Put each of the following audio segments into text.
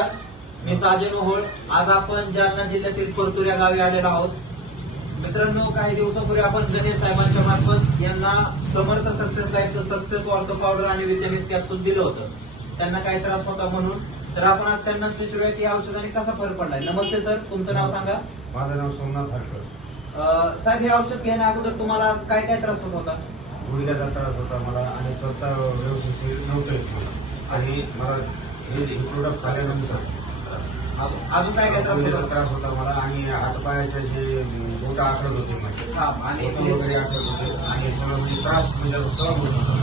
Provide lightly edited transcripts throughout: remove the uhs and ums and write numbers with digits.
नमस्कार, मी साजन ओहोळ. आज आपण जालना जिल्ह्यातील परतूर या गावी आलेलो आहोत. मित्रांनो, काही दिवसापूर्वी आपण गणेश साहेबांच्या मार्फत यांना समर्थ सक्सेस लाईफचं सक्सेस ऑर्थो पावडर आणि विटॅमिन्स कॅप्सूल दिलं होतं. त्यांना काही त्रास होता म्हणून. तर आपण आज त्यांनाच विचारूया की या औषधाने कसा फरक पडलाय. नमस्ते सर, तुमचं नाव सांगा. माझं नाव सोमनाथ हरकर. साहेब, हे औषध घेण्या अगोदर तुम्हाला काय काय त्रास होत होता? गुडघ्याचा त्रास होता मला आणि स्वतः व्यवस्थित नव्हतं येत मला. आणि मला हे प्रोडक्ट खाल्यानंतर अजून काय काय त्रास गुडघ्याचा होता? त्रास होता मला आणि हातपायाचे जे बोट आखडत होते माझे, आणि बोटं वगैरे आखडत होते आणि सगळं म्हणजे त्रास म्हणजे सहन होत होता.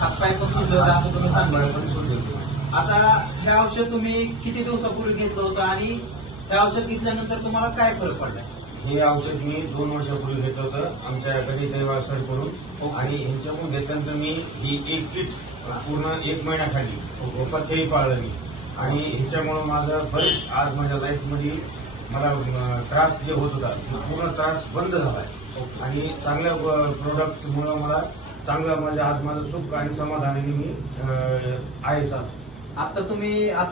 हातपाय पण सुजले होते असं तुम्ही हातपाय सांगितलं. पण सुजले होते. आता हे औषध तुम्ही किती दिवसापूर्वी घेतलं होतं आणि हे औषध घेतल्यानंतर तुम्हाला काय फरक पडला? हे औषध मी 2 वर्षापूर्वी घेतलं होतं आमच्या गणेश दैवाळ सर करून. आणि ह्यांच्याकडून घेतल्यानंतर मी ही एक किट पूर्ण 1 महिन्याखाली पथ्यही पाळलं मी. आणि ह्याच्यामुळं माझं बरेच आज माझ्या लाईफमध्ये मला त्रास जे होत होता पूर्ण त्रास बंद झालाय. आणि चांगल्या प्रोडक्टमुळं मला चांगलं म्हणजे आज माझं सुख आणि समाधानाने मी आहे सर. आता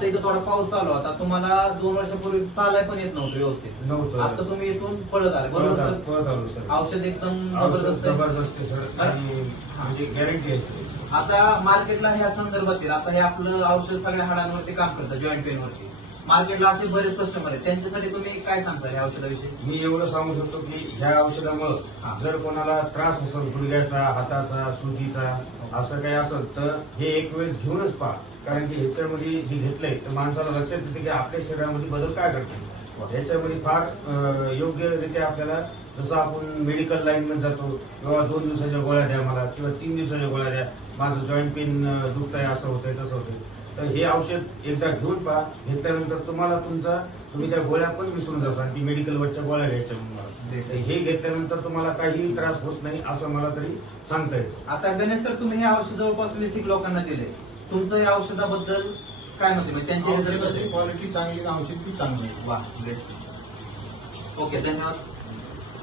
इथं थोडा पाऊस चालू होता, तुम्हाला 2 वर्षापूर्वी चालाय पण येत नव्हतं व्यवस्थित. नव्हतं. आता तुम्ही इथून पळत आले बरोबर सर? पळत आलो सर. औषध एकदम जबरदस्त आहे. जबरदस्त आहे सर आणि म्हणजे गॅरंटी आहे सर. आता मार्केटला ह्या संदर्भातील आता हे आपलं औषध सगळ्या हाडांवरती काम करतं, जॉईंट पेन वरती. मार्केटला असे बरेच कस्टमर आहेत, त्यांच्यासाठी तुम्ही काय सांगता ह्या औषधाविषयी? मी एवढं सांगू शकतो की ह्या औषधामुळे जर कोणाला त्रास असेल गुडघ्याचा, हाताचा, सुजीचा असं काही असेल तर हे एक वेळेस घेऊनच पहा. कारण की ह्याच्यामध्ये जे घेतलंय तर माणसाला लक्षात येते की आपल्या शरीरामध्ये बदल काय करतो. ह्याच्यामध्ये फार योग्यरित्या आपल्याला जसं आपण मेडिकल लाईन मध्ये जातो किंवा 2 दिवसाच्या गोळ्या द्या मला किंवा 3 दिवसाच्या गोळ्या द्या, माझं जॉईंट पेन दुखतंय, असं होतंय तसं होतंय. तर हे औषध एकदा घेऊन पहा. घेतल्यानंतर तुम्ही त्या गोळ्या पण विसरून जासाल की मेडिकलवरच्या गोळ्या घ्यायच्या म्हणून. हे घेतल्यानंतर तुम्हाला काहीही त्रास होत नाही असं मला तरी सांगता येतं. आता गणेश सर, तुम्ही हे औषध जवळपास 20 लोकांना दिले. तुमचं या औषधाबद्दल काय म्हणते? म्हणजे त्यांचे रिझल्ट कसे? क्वालिटी चांगली, औषध बी चांगली. वा, ओके, धन्यवाद.